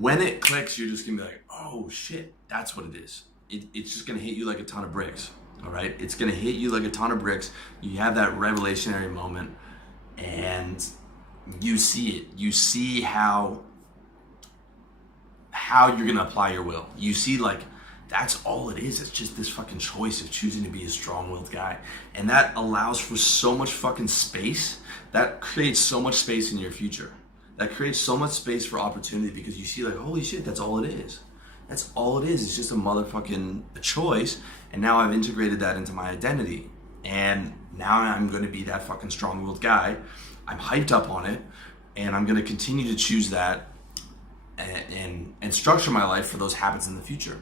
when it clicks, you're just gonna be like, oh shit, that's what it is. It's just gonna hit you like a ton of bricks. All right, it's gonna hit you like a ton of bricks. You have that revelationary moment, and you see it. You see how you're gonna apply your will. You see, like, that's all it is. It's just this fucking choice of choosing to be a strong-willed guy, and that allows for so much fucking space. That creates so much space in your future. That creates so much space for opportunity, because you see, like, holy shit, that's all it is. That's all it is. It's just a motherfucking choice, and now I've integrated that into my identity, and now I'm going to be that fucking strong-willed guy. I'm hyped up on it, and I'm going to continue to choose that and structure my life for those habits in the future.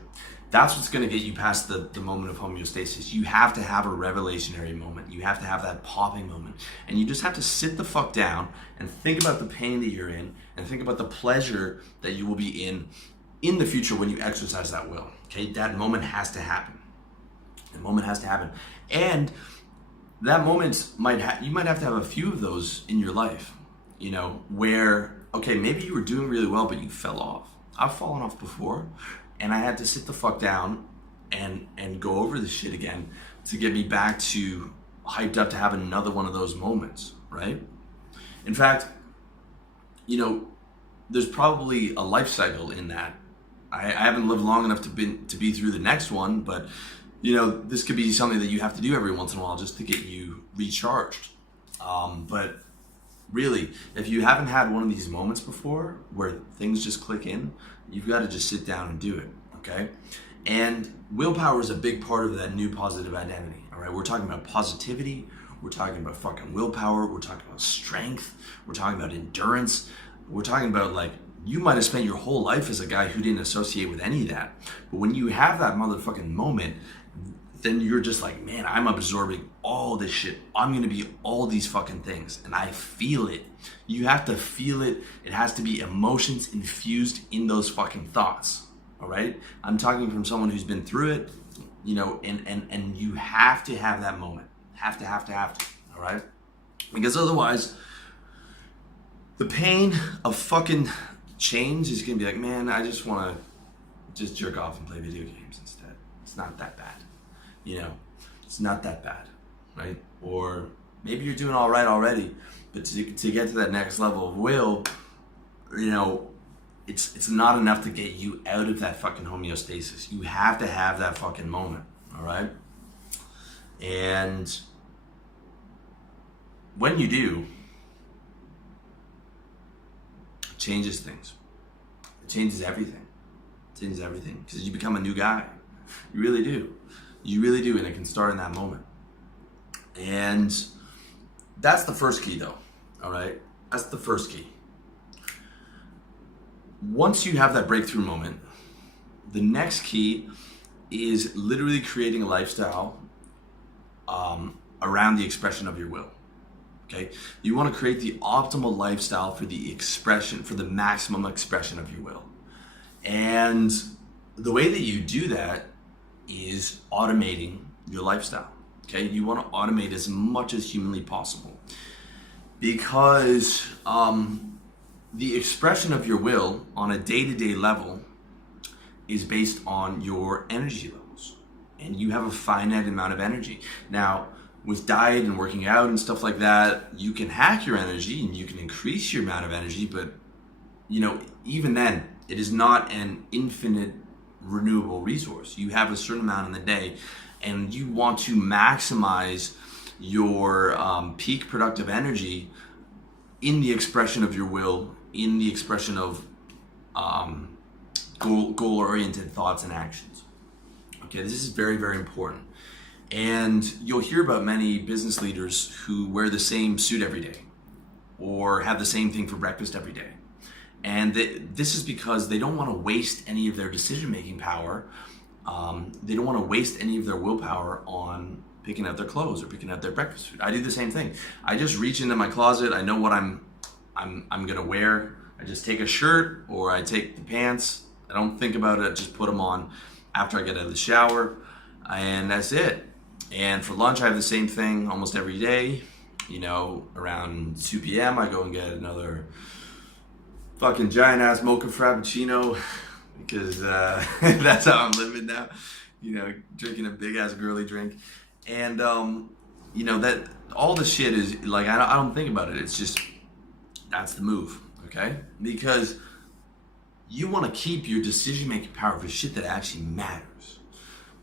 That's what's going to get you past the moment of homeostasis. You have to have a revelationary moment. You have to have that popping moment. And you just have to sit the fuck down and think about the pain that you're in, and think about the pleasure that you will be in the future when you exercise that will. Okay, that moment has to happen. The moment has to happen. And that moment you might have to have a few of those in your life, you know, where, okay, maybe you were doing really well, but you fell off. I've fallen off before, and I had to sit the fuck down and go over this shit again to get me back to hyped up to have another one of those moments, right? In fact, you know, there's probably a life cycle in that. I haven't lived long enough to be through the next one, but you know, this could be something that you have to do every once in a while just to get you recharged. But really, if you haven't had one of these moments before where things just click in, you've got to just sit down and do it, okay? And willpower is a big part of that new positive identity, all right? We're talking about positivity. We're talking about fucking willpower. We're talking about strength. We're talking about endurance. We're talking about, like, you might have spent your whole life as a guy who didn't associate with any of that. But when you have that motherfucking moment, then you're just like, man, I'm absorbing all this shit. I'm gonna be all these fucking things. And I feel it. You have to feel it. It has to be emotions infused in those fucking thoughts. All right? I'm talking from someone who's been through it, you know, and you have to have that moment. Have to, all right? Because otherwise, the pain of fucking change is gonna be like, man, I just wanna just jerk off and play video games instead. It's not that bad. You know, it's not that bad, right? Or maybe you're doing all right already, but to get to that next level of will, you know, it's not enough to get you out of that fucking homeostasis. You have to have that fucking moment, all right? And when you do, it changes things. It changes everything. It changes everything, because you become a new guy. You really do. You really do, and it can start in that moment. And that's the first key, though, all right? That's the first key. Once you have that breakthrough moment, the next key is literally creating a lifestyle around the expression of your will, okay? You want to create the optimal lifestyle for the maximum expression of your will. And the way that you do that is automating your lifestyle, okay? You want to automate as much as humanly possible, because the expression of your will on a day-to-day level is based on your energy levels, and you have a finite amount of energy. Now, with diet and working out and stuff like that, you can hack your energy and you can increase your amount of energy, but you know, even then, it is not an infinite renewable resource. You have a certain amount in the day, and you want to maximize your peak productive energy in the expression of your will, in the expression of goal-oriented thoughts and actions. Okay, this is very, very important. And you'll hear about many business leaders who wear the same suit every day or have the same thing for breakfast every day. And this is because they don't want to waste any of their decision-making power. They don't want to waste any of their willpower on picking out their clothes or picking out their breakfast food. I do the same thing. I just reach into my closet. I know what I'm gonna wear. I just take a shirt or I take the pants. I don't think about it. I just put them on after I get out of the shower, and that's it. And for lunch, I have the same thing almost every day. You know, around 2 p.m., I go and get another fucking giant ass mocha frappuccino because that's how I'm living now. You know, drinking a big ass girly drink, and you know that all the shit is like I don't think about it. It's just that's the move, okay? Because you want to keep your decision making power for shit that actually matters,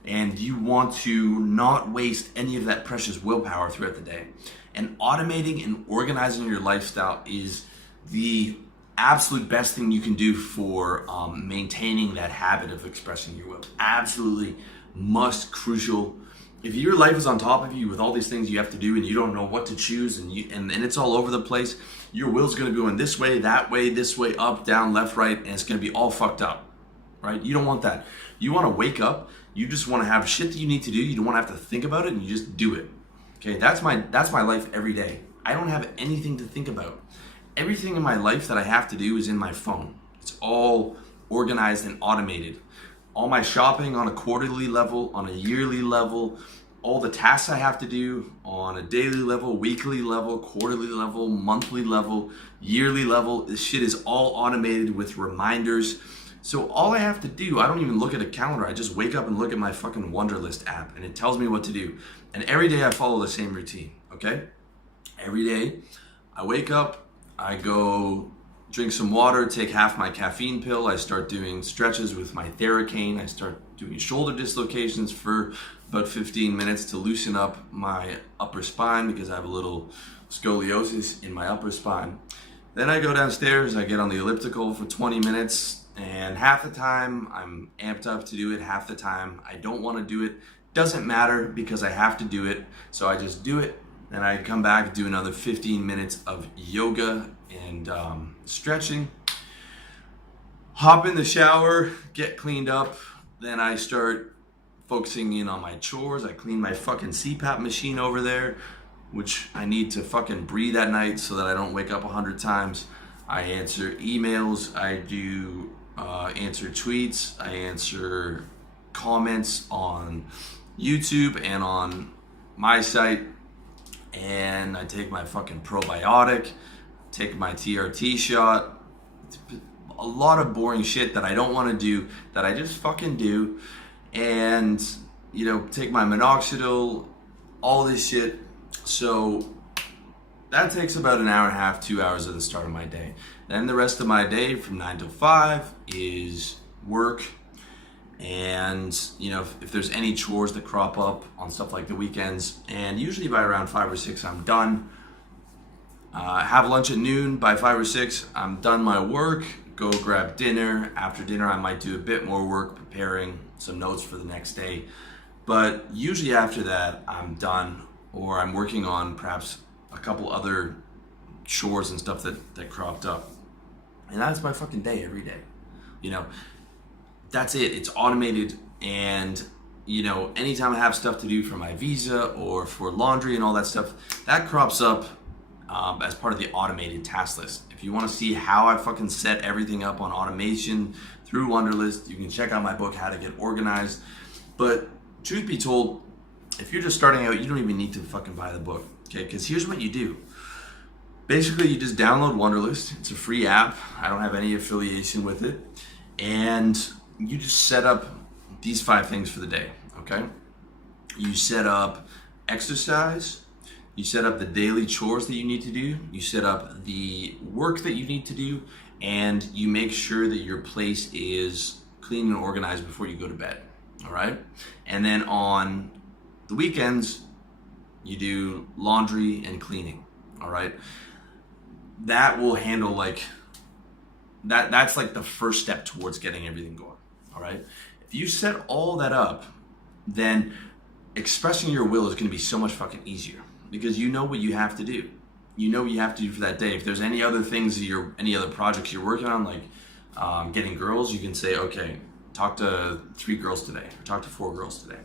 and you want to not waste any of that precious willpower throughout the day. And automating and organizing your lifestyle is the absolute best thing you can do for maintaining that habit of expressing your will. Absolutely must, crucial. If your life is on top of you with all these things you have to do and you don't know what to choose and it's all over the place, your will's gonna be going this way, this way, up, down, left, right, and it's gonna be all fucked up, right? You don't want that. You wanna wake up, you just wanna have shit that you need to do, you don't wanna have to think about it, and you just do it. Okay, that's my life every day. I don't have anything to think about. Everything in my life that I have to do is in my phone. It's all organized and automated. All my shopping on a quarterly level, on a yearly level, all the tasks I have to do on a daily level, weekly level, quarterly level, monthly level, yearly level, this shit is all automated with reminders. So all I have to do, I don't even look at a calendar. I just wake up and look at my fucking Wunderlist app and it tells me what to do. And every day I follow the same routine, okay? Every day I wake up, I go drink some water, take half my caffeine pill. I start doing stretches with my Theracane. I start doing shoulder dislocations for about 15 minutes to loosen up my upper spine because I have a little scoliosis in my upper spine. Then I go downstairs, I get on the elliptical for 20 minutes, and half the time I'm amped up to do it, half the time I don't want to do it. Doesn't matter because I have to do it, so I just do it. Then I come back, do another 15 minutes of yoga and stretching. Hop in the shower, get cleaned up. Then I start focusing in on my chores. I clean my fucking CPAP machine over there, which I need to fucking breathe at night so that I don't wake up 100 times. I answer emails. I do answer tweets. I answer comments on YouTube and on my site. And I take my fucking probiotic, take my TRT shot. It's a lot of boring shit that I don't want to do, that I just fucking do. And, you know, take my minoxidil, all this shit. So that takes about an hour and a half, 2 hours at the start of my day. Then the rest of my day from 9 to 5 is work. And you know, if there's any chores that crop up on stuff like the weekends, and usually by around 5 or 6 I'm done. Have lunch at noon. By 5 or 6 I'm done my work, go grab dinner. After dinner I might do a bit more work preparing some notes for the next day, but usually after that I'm done, or I'm working on perhaps a couple other chores and stuff that cropped up. And that's my fucking day every day, you know. That's it. It's automated. And you know, anytime I have stuff to do for my visa or for laundry and all that stuff, that crops up as part of the automated task list. If you want to see how I fucking set everything up on automation through Wunderlist, you can check out my book, How to Get Organized. But truth be told, if you're just starting out, you don't even need to fucking buy the book, okay? Because here's what you do. Basically, you just download Wunderlist. It's a free app. I don't have any affiliation with it. And you just set up these 5 things for the day, okay? You set up exercise, you set up the daily chores that you need to do, you set up the work that you need to do, and you make sure that your place is clean and organized before you go to bed, all right? And then on the weekends, you do laundry and cleaning, all right? That will handle like, that's like the first step towards getting everything going. All right. If you set all that up, then expressing your will is going to be so much fucking easier because you know what you have to do. You know what you have to do for that day. If there's any other things any other projects you're working on, like getting girls, you can say, okay, talk to 3 girls today, or talk to 4 girls today.